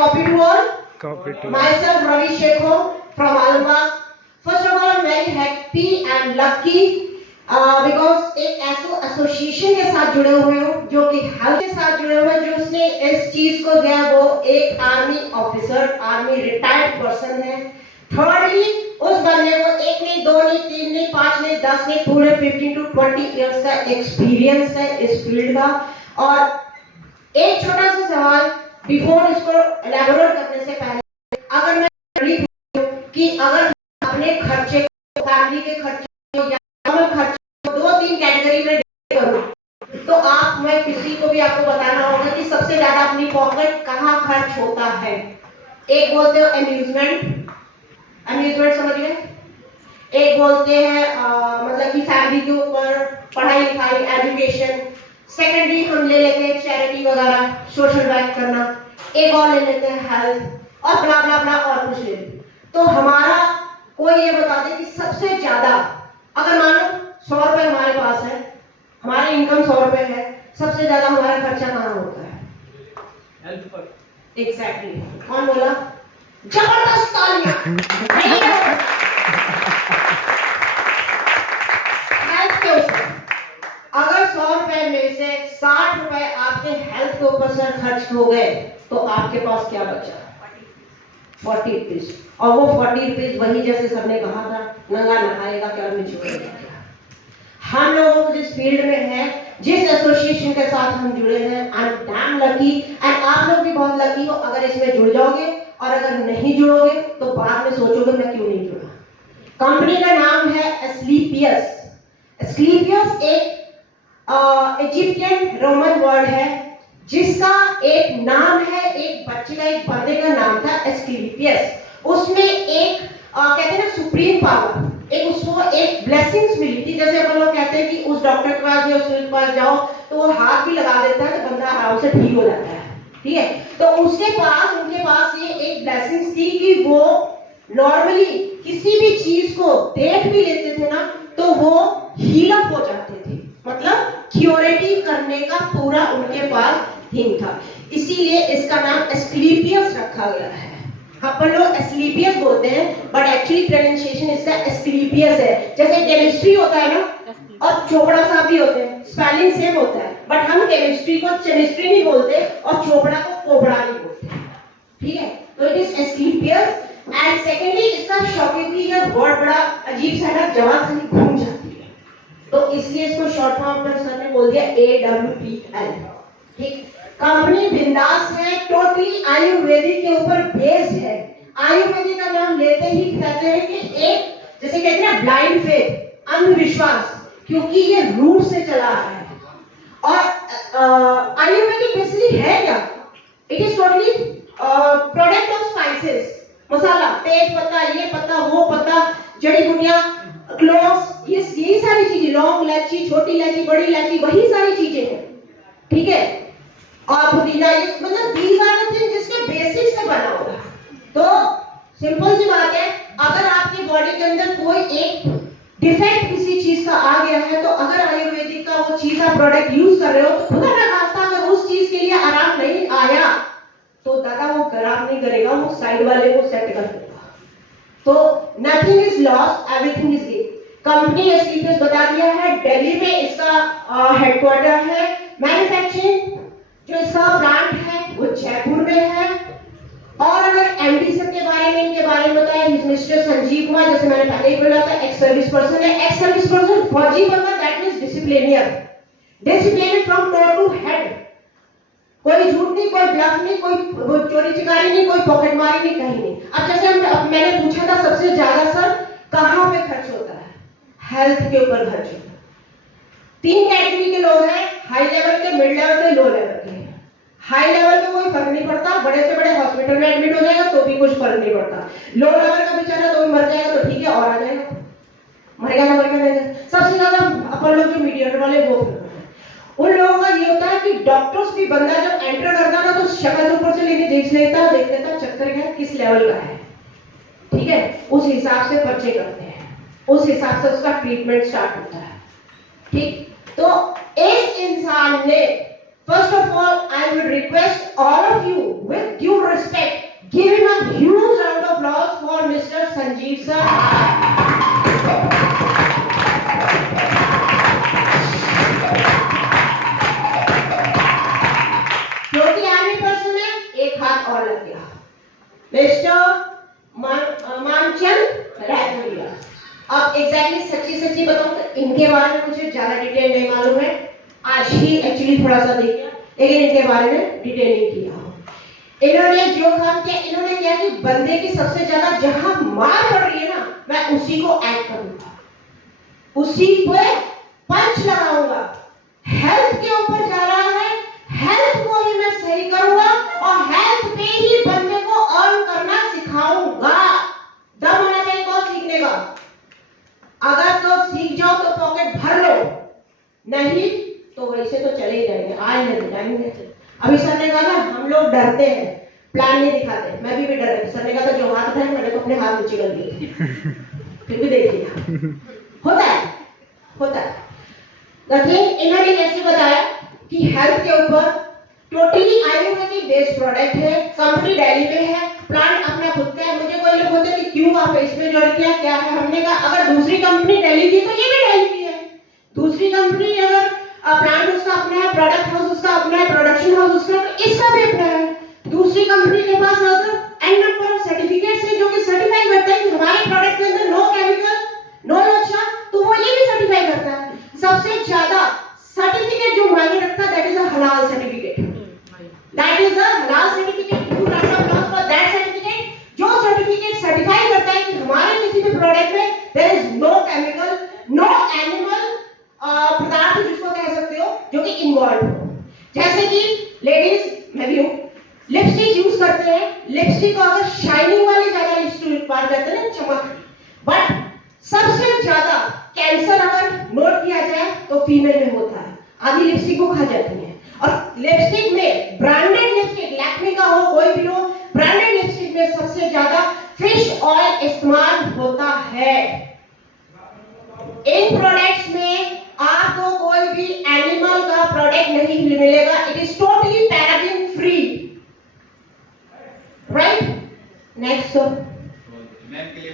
copy to all. Copy to all. Myself Ravi Shekho from Alamabad. First of all, I'm very happy and lucky because एक ऐसा association के साथ जुड़े हुए हो जो कि हेल्थ के साथ जुड़े हुए जो उसने इस चीज को दिया वो एक army officer, army retired person है। थर्डली उस बंदे को एक नहीं, दो नहीं, तीन नहीं, पांच नहीं, 10 नहीं, पूरे 15 to 20 इयर्स का एक्सपीरियंस है इस फील्ड का। और एक छोटा सा सवाल बिफोर इसको एलैबोरेट करने से पहले, अगर मैं कि अगर अपने खर्चे, फैमिली के खर्चे या खर्चे दो तीन कैटेगरी में करूं तो मैं किसी को भी आपको बताना होगा कि सबसे ज्यादा अपनी पॉकेट कहाँ खर्च होता है। एक बोलते हो अम्यूजमेंट समझ गए, एक बोलते हैं मतलब कि फैमिली के ऊपर पढ़ाई लिखाई एजुकेशन, सेकेंडली हम ले लेते हैं चैरिटी वगैरह सोशल वर्क करना, एक और ले लेते हैं हेल्थ और ब्ला ब्ला ब्ला और कुछ ले लेते। तो हमारा कोई ये बता दे कि सबसे ज्यादा, अगर मानो 100 रुपए हमारे पास है, हमारी इनकम 100 रुपए है, सबसे ज्यादा हमारा खर्चा कहाँ होता है? हेल्थ पर। एग्जैक्टली। कौन बोला? जबरदस्त तालियां। हेल्थ के ऊपर अगर 100 रुपए में से 60 रुपए आपके हेल्थ के ऊपर से खर्च हो गए तो आपके पास क्या बचा? 40 रुपीज। और वो 40 रुपीज वही जैसे सबने कहा था, नंगा नहाएगा क्या निचोड़ेगा। हम लोगों को जिस फील्ड में है, जिस एसोसिएशन के साथ हम जुड़े हैं, I am damn lucky and आप लोग भी बहुत लकी हो अगर इसमें जुड़ जाओगे, और अगर नहीं जुड़ोगे तो बाद में सोचोगे मैं क्यों नहीं जुड़ा। कंपनी का नाम है एस्क्लेपियस। एस्क्लेपियस एक इजिप्शियन रोमन वर्ड है जिसका एक नाम है, एक बच्चे का, एक बंदे का नाम था एस्क्लेपियस। उसमें एक कहते हैं ना सुप्रीम पावर, एक उसको एक ब्लेसिंग्स मिली थी। जैसे अपन लोग कहते हैं कि उस डॉक्टर के पास या उस के पास जाओ तो वो हाथ भी लगा देता है तो बंदा आराम से ठीक हो जाता है, ठीक है। तो उनके पास ये एक ब्लेसिंग्स थी कि वो नॉर्मली किसी भी चीज को देख भी लेते थे ना तो वो हील अप हो जाते थे, मतलब क्योरेटिव करने का पूरा उनके पास थिंग था। इसीलिए इसका नाम एस्क्लेपियस रखा गया है। अपन लोग एस्क्लेपियस बोलते हैं बट एक्चुअली प्रोनाउंसिएशन इसका एस्क्लेपियस है। जैसे केमिस्ट्री होता है ना और चोपड़ा साहब भी होते हैं, स्पेलिंग सेम होता है बट हम केमिस्ट्री को केमिस्ट्री नहीं बोलते और चोपड़ा को कोपड़ा नहीं बोलते, ठीक है। तो it is Asclepius. And secondly इसका शॉकिंगली ये वर्ड बड़ा अजीब सा है, जवाब से घूम जाती है तो इसलिए इसको शॉर्ट फॉर्म में सर ने बोल दिया AWPL, ठीक। कंपनी बिंदास है, टोटली आयुर्वेदिक के ऊपर बेस्ड है। आयुर्वेदिक का नाम लेते ही कहते हैं कि एक जैसे कहते हैं ब्लाइंड फेथ, अंधविश्वास, क्योंकि ये रूट से चला आ रहा है। और आयुर्वेदिक बेसिकली है क्या? It is totally product of spices, masala, तेज पत्ता, ये पत्ता, वो पत्ता, जड़ी बूटियां, क्लोव्स, यही सारी चीजें, लौंग, इलायची, छोटी इलायची, बड़ी इलायची, वही सारी चीजें हैं, ठीक है। और पुदीना, ये मतलब these are the things जिसके बेसिक से बना होगा। तो सिंपल सी बात है, अगर आपकी बॉडी के अंदर कोई एक डिफेक्ट किसी चीज का आ गया है तो अगर आयुर्वेदिक का वो चीज आप प्रोडक्ट यूज कर रहे हो तो खुदा ना खास्ता अगर उस चीज के लिए आराम नहीं आया तो दादा वो खराब नहीं करेगा, वो साइड वाले को सेट कर देगा। तो nothing is lost, everything is gain. Company Asclepius बता दिया है, दिल्ली में इसका हेडक्वार्टर है। मैन्युफैक्चरिंग जो इसका प्लांट है वो जयपुर में है। और अगर एमडी सर के बारे में, इनके बारे में बताया, मिस्टर संजीव कुमार, जैसे मैंने पहले ही बोला था, एक्स सर्विस पर्सन है। एक्स सर्विस पर्सन फौजी बंदा, that means disciplinarian from top to head. कोई झूठ नहीं, कोई ब्लफ नहीं, कोई चोरी चिकारी नहीं, कोई पॉकेटमारी नहीं, कहीं नहीं। अब जैसे मैंने पूछा था सबसे ज्यादा सर कहां पे खर्च होता है? हेल्थ के ऊपर खर्च होता है। 3 कैटेगरी के लोग हैं, हाई लेवल के, मिड लेवल के, लो लेवल के। हाई लेवल पे कोई फर्क नहीं पड़ता, बड़े से बड़े हॉस्पिटल में एडमिट हो जाएगा तो भी कुछ फर्क नहीं पड़ता। लो लेवल का बेचारा तो भी मर जाएगा तो ठीक है, और आ जाएगा, मरेगा ना मरेगा नहीं। सबसे ज्यादा अपन लोग जो मीडिएटर वाले वो उन लोगों का ये होता है कि डॉक्टर्स भी बंदा जब एंटर करता ना तो शक्ल ऊपर से लेके देख लेता चक्कर क्या किस लेवल का है, ठीक है, उस हिसाब से पर्चे करते हैं, उस हिसाब से उसका ट्रीटमेंट स्टार्ट होता है, ठीक। तो इस इंसान ने, first of all I would request all of you with due respect जी सर। क्योंकि आर्मी पर्सन है, एक हाथ और लग गया। मिस्टर मानचंद रायपुरिया। अब एग्जैक्टली सच्ची बताऊं तो इनके बारे में मुझे ज्यादा डिटेल नहीं मालूम है, आज ही एक्चुअली थोड़ा सा देखा, लेकिन इनके बारे में डिटेलिंग किया। इन्होंने जो काम किया, इन्होंने क्या कि बंदे की सबसे ज्यादा जहां मार पड़ रही है ना, मैं उसी को ऐड करूंगा, उसी पे पंच लगाऊंगा। हेल्थ के ऊपर जा रहा है, हेल्थ को ही मैं सही करूंगा और हेल्थ पे ही बंदे को अर्न करना सिखाऊंगा। दम होना चाहिए बहुत सीखने का। अगर तो सीख जाओ तो पॉकेट भर लो, नहीं तो वैसे तो चले ही जाएंगे, आज नहीं जाएंगे। अभी सर ने कहा ना हम लोग डरते हैं, प्लान नहीं दिखाते, मैं भी डर रही। सर ने कहा था जो हाथ उठाए मैंने तो अपने हाथ नीचे कर दिए, फिर भी देखिए होता है। लेकिन इन्होंने कैसे बताया कि हेल्थ के ऊपर टोटली आयुर्वेदिक बेस्ड प्रोडक्ट है, कंपनी दिल्ली में है, प्लांट अपना खुद का है। मुझे कोई लोग बोलते हैं कि क्यों आप इसमें ज्वाइन किया, क्या है? हमने कहा अगर दूसरी कंपनी दिल्ली की तो ये भी दिल्ली की है। दूसरी कंपनी अगर प्लांट उसका अपना है, प्रोडक्ट हाउस उसका अपना है, प्रोडक्शन हाउस उसका, इसका भी अपना है। दूसरी कंपनी के पास एन नंबर ऑफ सर्टिफिकेट्स है जो कि सर्टिफाई करता है कि हमारे प्रोडक्ट के अंदर नो केमिकल, नो अच्छा, तो वो ये भी सर्टिफाई करता है। सबसे ज्यादा सर्टिफिकेट जो मायने रखता है that is a halal certificate, that is a halal certificate. You round of applause for that certificate, जो सर्टिफिकेट सर्टिफाई करता है कि हमारे किसी भी प्रोडक्ट में there is no chemical, no animal पदार्थ जिसको कह सकते हो जो कि इन्वॉल्व हो। जैसे कि लेडीज में भी हूं, लिपस्टिक यूज करते हैं, लिपस्टिक को अगर शाइनिंग वाली ज्यादा लिपस्टिक यूज करते हैं ना, चमक, बट सबसे ज्यादा कैंसर अगर नोट किया जाए तो फीमेल में होता है, आधी लिपस्टिक को खा जाती है। और लिपस्टिक में ब्रांडेड लिपस्टिक, लैक्मे का हो कोई भी हो, ब्रांडेड लिपस्टिक में सबसे ज्यादा फिश ऑयल इस्तेमाल होता है। इन प्रोडक्ट्स में आपको कोई भी एनिमल का प्रोडक्ट नहीं मिलेगा, it is totally paraben free, right? Next ma'am के लिए